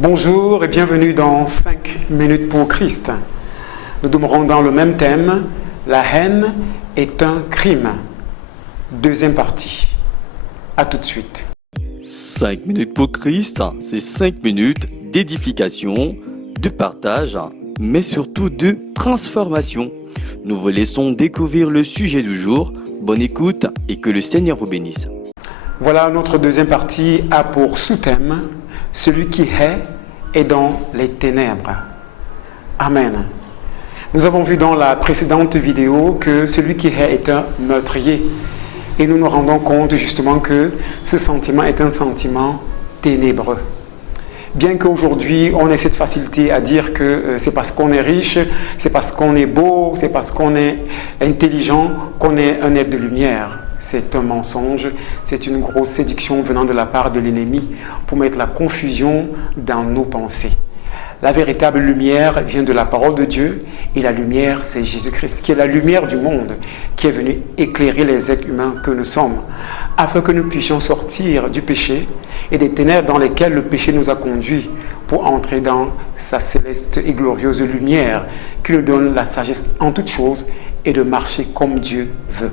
Bonjour et bienvenue dans 5 minutes pour Christ. Nous demeurons dans le même thème, la haine est un crime. Deuxième partie. À tout de suite. 5 minutes pour Christ, c'est 5 minutes d'édification, de partage, mais surtout de transformation. Nous vous laissons découvrir le sujet du jour. Bonne écoute et que le Seigneur vous bénisse. Voilà, notre deuxième partie a pour sous-thème « Celui qui est dans les ténèbres ». Amen. Nous avons vu dans la précédente vidéo que celui qui est un meurtrier. Et nous nous rendons compte justement que ce sentiment est un sentiment ténébreux. Bien qu'aujourd'hui, on ait cette facilité à dire que c'est parce qu'on est riche, c'est parce qu'on est beau, c'est parce qu'on est intelligent, qu'on est un être de lumière. C'est un mensonge, c'est une grosse séduction venant de la part de l'ennemi pour mettre la confusion dans nos pensées. La véritable lumière vient de la parole de Dieu et la lumière, c'est Jésus-Christ, qui est la lumière du monde, qui est venu éclairer les êtres humains que nous sommes, afin que nous puissions sortir du péché et des ténèbres dans lesquelles le péché nous a conduits pour entrer dans sa céleste et glorieuse lumière qui nous donne la sagesse en toutes choses et de marcher comme Dieu veut.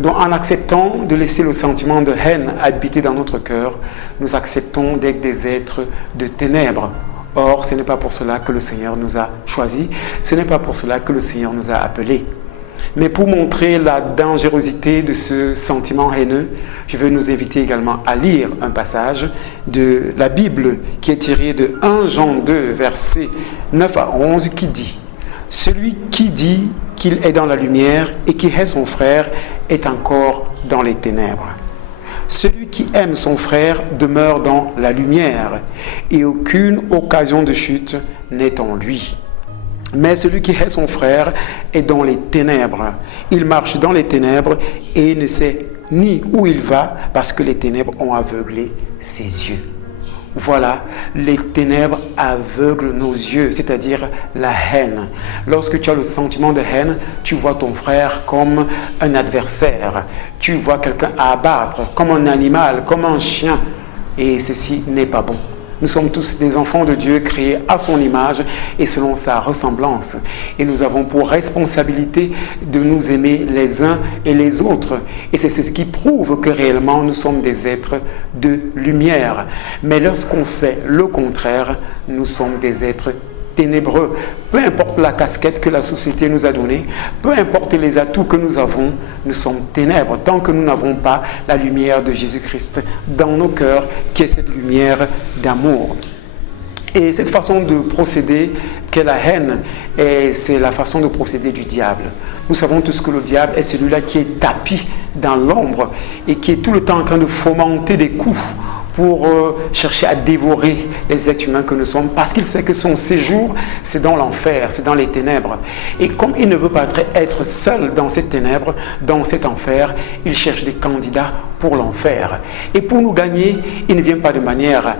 Donc en acceptant de laisser le sentiment de haine habiter dans notre cœur, nous acceptons d'être des êtres de ténèbres. Or, ce n'est pas pour cela que le Seigneur nous a choisis, ce n'est pas pour cela que le Seigneur nous a appelés. Mais pour montrer la dangerosité de ce sentiment haineux, je vais nous inviter également à lire un passage de la Bible qui est tiré de 1 Jean 2, versets 9 à 11, qui dit « Celui qui dit qu'il est dans la lumière et qui hait son frère est encore dans les ténèbres. Celui qui aime son frère demeure dans la lumière et aucune occasion de chute n'est en lui. Mais celui qui hait son frère est dans les ténèbres. Il marche dans les ténèbres et ne sait ni où il va parce que les ténèbres ont aveuglé ses yeux. » Voilà, les ténèbres aveuglent nos yeux, c'est-à-dire la haine. Lorsque tu as le sentiment de haine, tu vois ton frère comme un adversaire. Tu vois quelqu'un à abattre, comme un animal, comme un chien. Et ceci n'est pas bon. Nous sommes tous des enfants de Dieu créés à son image et selon sa ressemblance. Et nous avons pour responsabilité de nous aimer les uns et les autres. Et c'est ce qui prouve que réellement nous sommes des êtres de lumière. Mais lorsqu'on fait le contraire, nous sommes des êtres ténébreux. Peu importe la casquette que la société nous a donnée, peu importe les atouts que nous avons, nous sommes ténèbres tant que nous n'avons pas la lumière de Jésus-Christ dans nos cœurs, qui est cette lumière d'amour. Et cette façon de procéder qu'est la haine, c'est la façon de procéder du diable. Nous savons tous que le diable est celui-là qui est tapi dans l'ombre et qui est tout le temps en train de fomenter des coups pour chercher à dévorer les êtres humains que nous sommes, parce qu'il sait que son séjour, c'est dans l'enfer, c'est dans les ténèbres. Et comme il ne veut pas être seul dans ces ténèbres, dans cet enfer, il cherche des candidats pour l'enfer. Et pour nous gagner, il ne vient pas de manière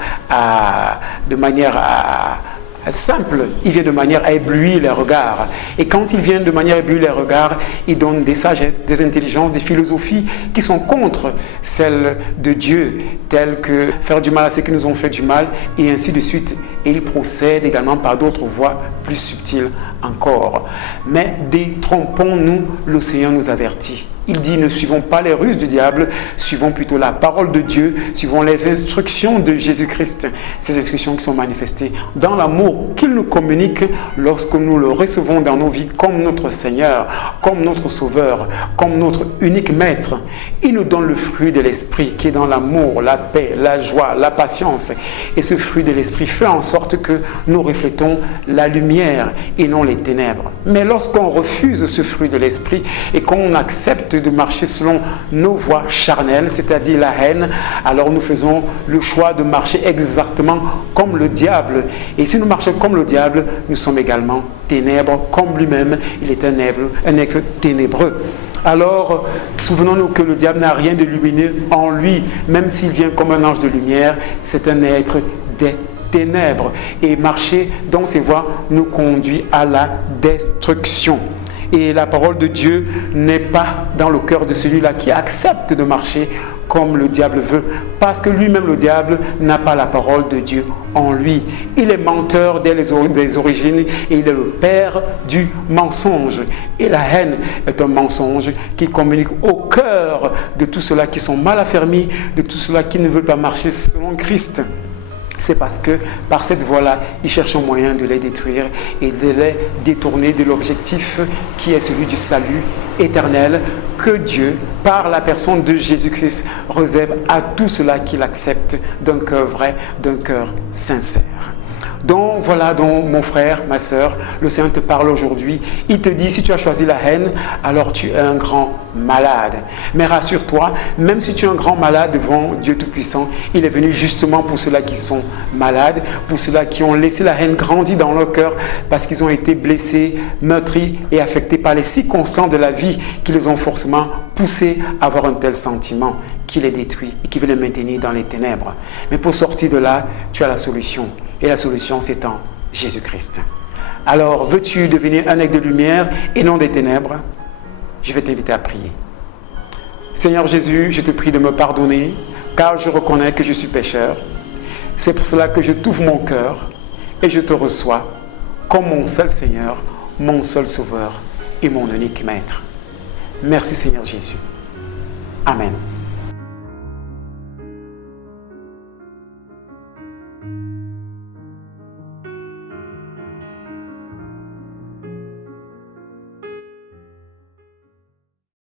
simple, il vient de manière à éblouir les regards. Et quand il vient de manière à éblouir les regards, il donne des sagesses, des intelligences, des philosophies qui sont contre celles de Dieu, telles que faire du mal à ceux qui nous ont fait du mal, et ainsi de suite. Et il procède également par d'autres voies plus subtiles encore. Mais détrompons-nous, le Seigneur nous avertit. Il dit, ne suivons pas les ruses du diable, suivons plutôt la parole de Dieu, suivons les instructions de Jésus-Christ. Ces instructions qui sont manifestées dans l'amour qu'il nous communique lorsque nous le recevons dans nos vies comme notre Seigneur, comme notre Sauveur, comme notre unique Maître. Il nous donne le fruit de l'Esprit qui est dans l'amour, la paix, la joie, la patience. Et ce fruit de l'Esprit fait en sorte que nous reflétons la lumière et non les ténèbres. Mais lorsqu'on refuse ce fruit de l'Esprit et qu'on accepte de marcher selon nos voies charnelles, c'est-à-dire la haine, alors nous faisons le choix de marcher exactement comme le diable. Et si nous marchons comme le diable, nous sommes également ténèbres, comme lui-même, il est un être ténébreux. Alors, souvenons-nous que le diable n'a rien de lumineux en lui, même s'il vient comme un ange de lumière, c'est un être des ténèbres. Et marcher dans ses voies nous conduit à la destruction. Et la parole de Dieu n'est pas dans le cœur de celui-là qui accepte de marcher comme le diable veut, parce que lui-même, le diable, n'a pas la parole de Dieu en lui. Il est menteur dès les origines et il est le père du mensonge. Et la haine est un mensonge qui communique au cœur de tous ceux-là qui sont mal affermis, de tous ceux-là qui ne veulent pas marcher selon Christ. C'est parce que par cette voie-là, il cherche un moyen de les détruire et de les détourner de l'objectif qui est celui du salut éternel que Dieu, par la personne de Jésus-Christ, réserve à tous ceux-là qui l'acceptent d'un cœur vrai, d'un cœur sincère. Donc voilà, donc mon frère, ma soeur, le Seigneur te parle aujourd'hui. Il te dit, si tu as choisi la haine, alors tu es un grand malade. Mais rassure-toi, même si tu es un grand malade devant Dieu Tout-Puissant, il est venu justement pour ceux-là qui sont malades, pour ceux-là qui ont laissé la haine grandir dans leur cœur parce qu'ils ont été blessés, meurtris et affectés par les circonstances de la vie qui les ont forcément poussés à avoir un tel sentiment qui les détruit et qui veut les maintenir dans les ténèbres. Mais pour sortir de là, tu as la solution. Et la solution, c'est en Jésus-Christ. Alors, veux-tu devenir un aigle de lumière et non des ténèbres? Je vais t'inviter à prier. Seigneur Jésus, je te prie de me pardonner, car je reconnais que je suis pécheur. C'est pour cela que je t'ouvre mon cœur et je te reçois comme mon seul Seigneur, mon seul Sauveur et mon unique Maître. Merci Seigneur Jésus. Amen.